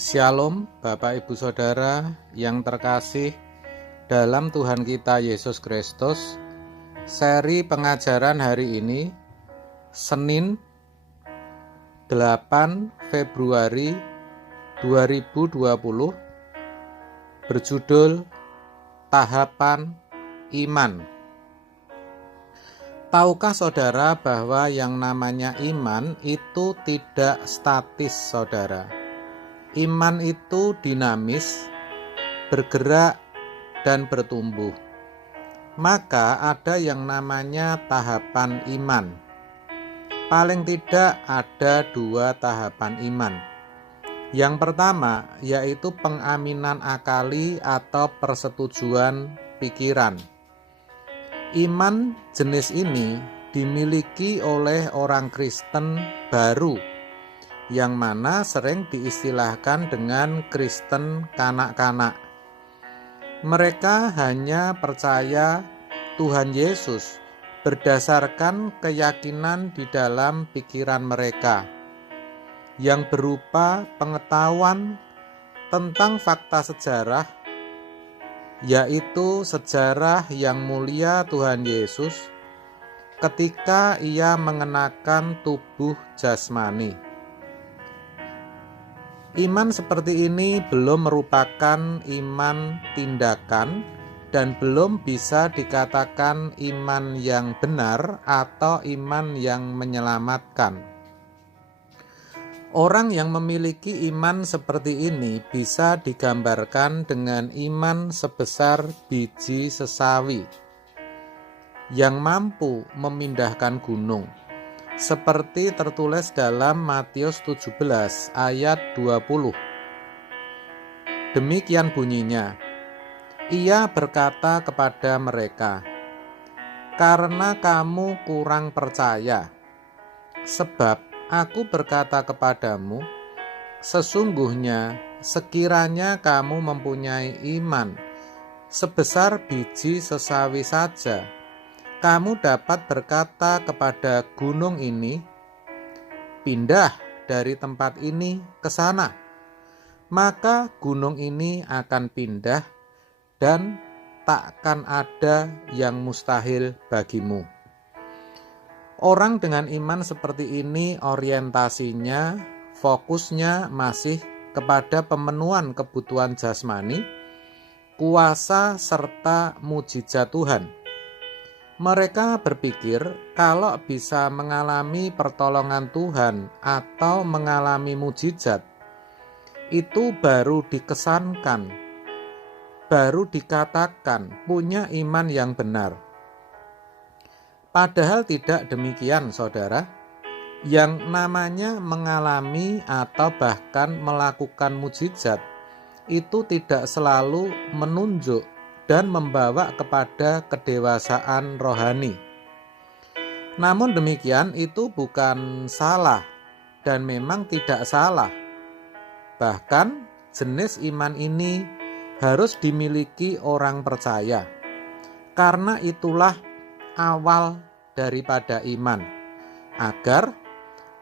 Shalom Bapak Ibu Saudara yang terkasih dalam Tuhan kita Yesus Kristus. Seri pengajaran hari ini Senin 8 Februari 2020 berjudul Tahapan Iman. Tahukah saudara bahwa yang namanya iman itu tidak statis, saudara? Iman itu dinamis, bergerak, dan bertumbuh. Maka ada yang namanya tahapan iman. Paling tidak ada 2 tahapan iman. Yang pertama yaitu pengaminan akali atau persetujuan pikiran. Iman jenis ini dimiliki oleh orang Kristen baru, yang mana sering diistilahkan dengan Kristen kanak-kanak. Mereka hanya percaya Tuhan Yesus berdasarkan keyakinan di dalam pikiran mereka, yang berupa pengetahuan tentang fakta sejarah, yaitu sejarah yang mulia Tuhan Yesus ketika ia mengenakan tubuh jasmani. Iman seperti ini belum merupakan iman tindakan dan belum bisa dikatakan iman yang benar atau iman yang menyelamatkan. Orang yang memiliki iman seperti ini bisa digambarkan dengan iman sebesar biji sesawi yang mampu memindahkan gunung, seperti tertulis dalam Matius 17 ayat 20. Demikian bunyinya, ia berkata kepada mereka, "Karena kamu kurang percaya, sebab Aku berkata kepadamu, sesungguhnya sekiranya kamu mempunyai iman sebesar biji sesawi saja, kamu dapat berkata kepada gunung ini, pindah dari tempat ini ke sana, maka gunung ini akan pindah dan takkan ada yang mustahil bagimu." Orang dengan iman seperti ini orientasinya, fokusnya masih kepada pemenuhan kebutuhan jasmani, kuasa serta mujizat Tuhan. Mereka berpikir kalau bisa mengalami pertolongan Tuhan atau mengalami mujizat, itu baru dikesankan, baru dikatakan punya iman yang benar. Padahal tidak demikian, saudara. Yang namanya mengalami atau bahkan melakukan mujizat itu tidak selalu menunjuk dan membawa kepada kedewasaan rohani. Namun demikian itu bukan salah dan memang tidak salah. Bahkan jenis iman ini harus dimiliki orang percaya. Karena itulah awal daripada iman, agar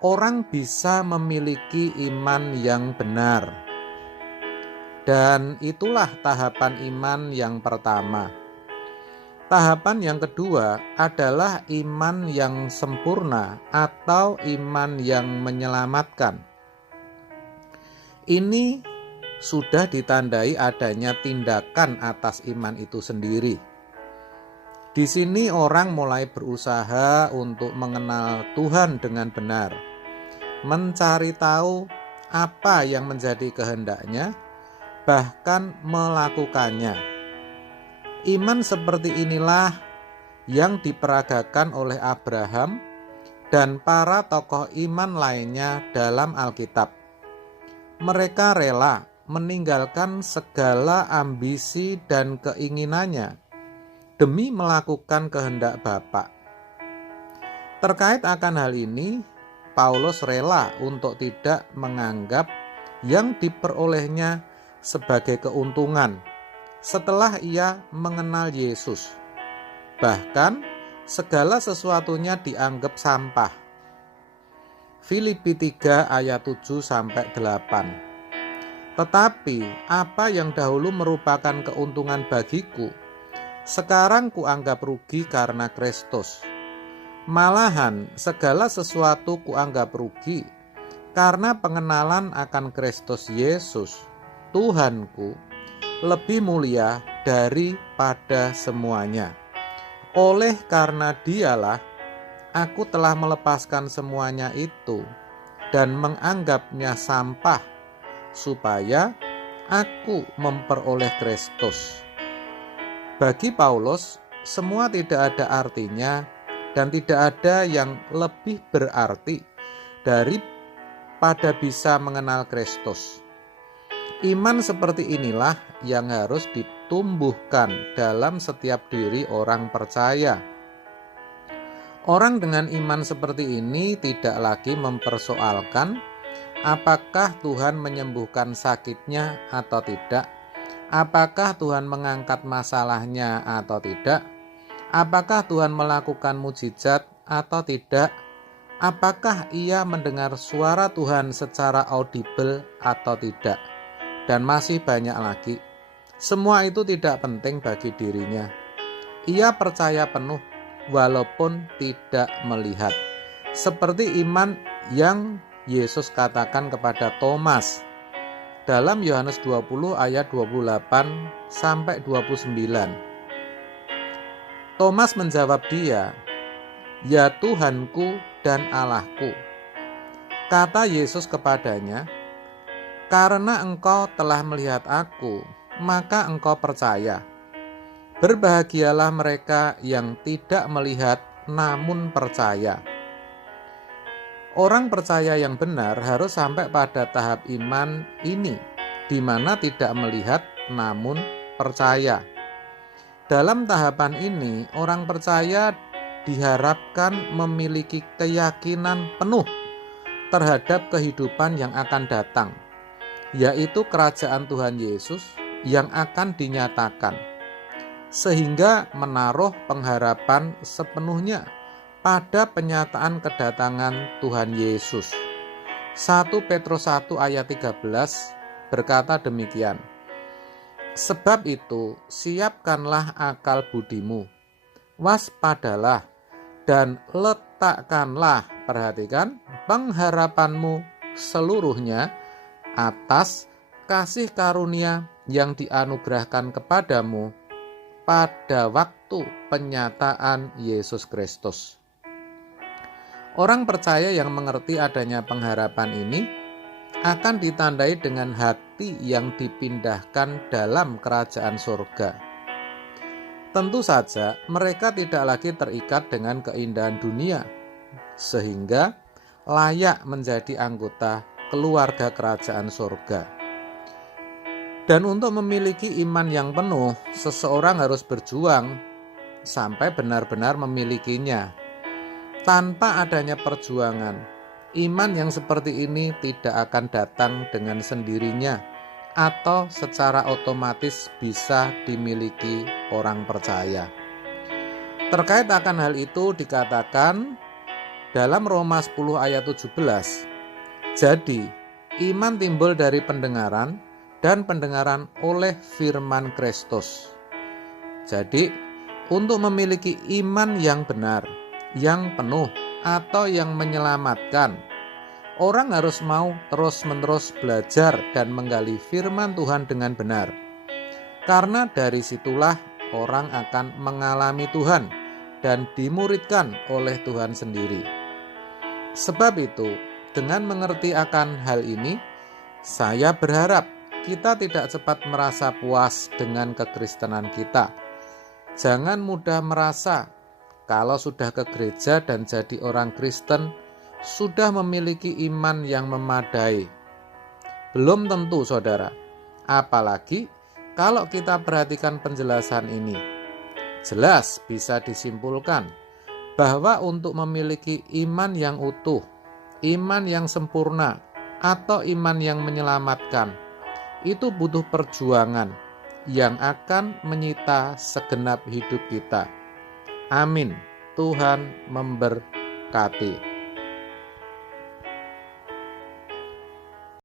orang bisa memiliki iman yang benar. Dan itulah tahapan iman yang pertama. Tahapan yang kedua adalah iman yang sempurna atau iman yang menyelamatkan. Ini sudah ditandai adanya tindakan atas iman itu sendiri. Di sini orang mulai berusaha untuk mengenal Tuhan dengan benar, mencari tahu apa yang menjadi kehendaknya, bahkan melakukannya. Iman seperti inilah yang diperagakan oleh Abraham dan para tokoh iman lainnya dalam Alkitab. Mereka rela meninggalkan segala ambisi dan keinginannya demi melakukan kehendak Bapa. Terkait akan hal ini, Paulus rela untuk tidak menganggap yang diperolehnya sebagai keuntungan setelah ia mengenal Yesus. Bahkan segala sesuatunya dianggap sampah. Filipi 3 ayat 7-8. Tetapi apa yang dahulu merupakan keuntungan bagiku, sekarang kuanggap rugi karena Kristus. Malahan segala sesuatu kuanggap rugi karena pengenalan akan Kristus Yesus, Tuhanku, lebih mulia daripada semuanya. Oleh karena Dialah, aku telah melepaskan semuanya itu dan menganggapnya sampah, supaya aku memperoleh Kristus. Bagi Paulus, semua tidak ada artinya dan tidak ada yang lebih berarti daripada bisa mengenal Kristus. Iman seperti inilah yang harus ditumbuhkan dalam setiap diri orang percaya. Orang dengan iman seperti ini tidak lagi mempersoalkan apakah Tuhan menyembuhkan sakitnya atau tidak, apakah Tuhan mengangkat masalahnya atau tidak, apakah Tuhan melakukan mukjizat atau tidak, apakah ia mendengar suara Tuhan secara audible atau tidak, dan masih banyak lagi. Semua itu tidak penting bagi dirinya. Ia percaya penuh walaupun tidak melihat. Seperti iman yang Yesus katakan kepada Thomas dalam Yohanes 20 ayat 28 sampai 29. Thomas menjawab dia, "Ya Tuhanku dan Allahku." Kata Yesus kepadanya, "Karena engkau telah melihat aku, maka engkau percaya. Berbahagialah mereka yang tidak melihat namun percaya." Orang percaya yang benar harus sampai pada tahap iman ini, di mana tidak melihat namun percaya. Dalam tahapan ini, orang percaya diharapkan memiliki keyakinan penuh terhadap kehidupan yang akan datang, yaitu kerajaan Tuhan Yesus yang akan dinyatakan, sehingga menaruh pengharapan sepenuhnya pada penyataan kedatangan Tuhan Yesus. 1 Petrus 1 ayat 13 berkata demikian, "Sebab itu siapkanlah akal budimu, waspadalah dan letakkanlah," perhatikan, "pengharapanmu seluruhnya atas kasih karunia yang dianugerahkan kepadamu pada waktu penyataan Yesus Kristus." Orang percaya yang mengerti adanya pengharapan ini akan ditandai dengan hati yang dipindahkan dalam kerajaan surga. Tentu saja mereka tidak lagi terikat dengan keindahan dunia, sehingga layak menjadi anggota keluarga kerajaan surga. Dan untuk memiliki iman yang penuh, seseorang harus berjuang sampai benar-benar memilikinya. Tanpa adanya perjuangan, iman yang seperti ini tidak akan datang dengan sendirinya atau secara otomatis bisa dimiliki orang percaya. Terkait akan hal itu dikatakan dalam Roma 10 ayat 17, "Jadi, iman timbul dari pendengaran dan pendengaran oleh firman Kristus." Jadi, untuk memiliki iman yang benar, yang penuh, atau yang menyelamatkan, orang harus mau terus-menerus belajar dan menggali firman Tuhan dengan benar. Karena dari situlah orang akan mengalami Tuhan dan dimuridkan oleh Tuhan sendiri. Sebab itu, dengan mengerti akan hal ini, saya berharap kita tidak cepat merasa puas dengan kekristenan kita. Jangan mudah merasa kalau sudah ke gereja dan jadi orang Kristen, sudah memiliki iman yang memadai. Belum tentu, saudara. Apalagi kalau kita perhatikan penjelasan ini. Jelas bisa disimpulkan bahwa untuk memiliki iman yang utuh, iman yang sempurna, atau iman yang menyelamatkan, itu butuh perjuangan yang akan menyita segenap hidup kita. Amin. Tuhan memberkati.